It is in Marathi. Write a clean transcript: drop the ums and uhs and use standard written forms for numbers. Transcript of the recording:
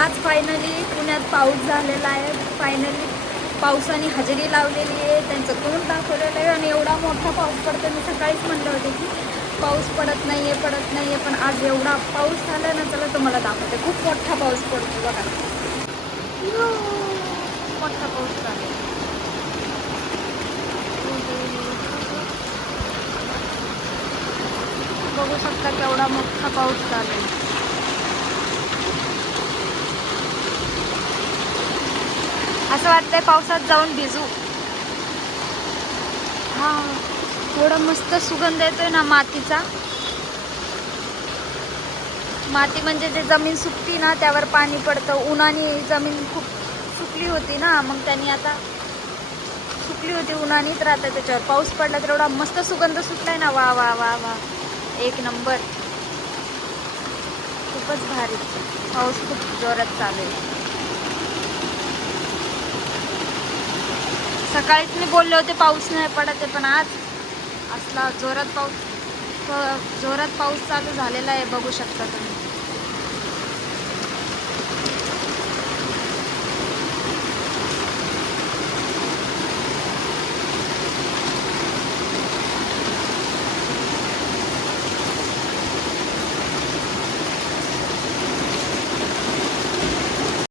आज फायनली पुण्यात पाऊस झालेला आहे. फायनली पावसाने हजेरी लावलेली आहे, त्यांचं तोंड दाखवलेलं आहे. आणि एवढा मोठा पाऊस पडतो. मी सकाळीच म्हणलं होते की पाऊस पडत नाही आहे, पण आज एवढा पाऊस झाला ना. चला तुम्हाला दाखवते. खूप मोठा पाऊस पडतो बघा. मोठा पाऊस झाला. बघू शकता केवढा मोठा पाऊस चालू आहे. असं वाटतंय पावसात जाऊन भिजू. हा, थोडा मस्त सुगंध येतोय ना मातीचा. माती म्हणजे जे जमीन सुकती ना त्यावर पाणी पडतं. उन्हाने जमीन खूप सुकली होती ना, मग त्यांनी आता सुकली होती उन्हाने, तर आता त्याच्यावर पाऊस पडला तर एवढा मस्त सुगंध सुटलाय ना. वा वा वा वा, एक नंबर. खूपच भारी. पाऊस खूप जोरात चालू आहे. सकाळीच मी बोलले होते पाऊस नाही पडत आहे, पण आज असला जोरात पाऊस चालू झालेला आहे. बघू शकता तुम्ही.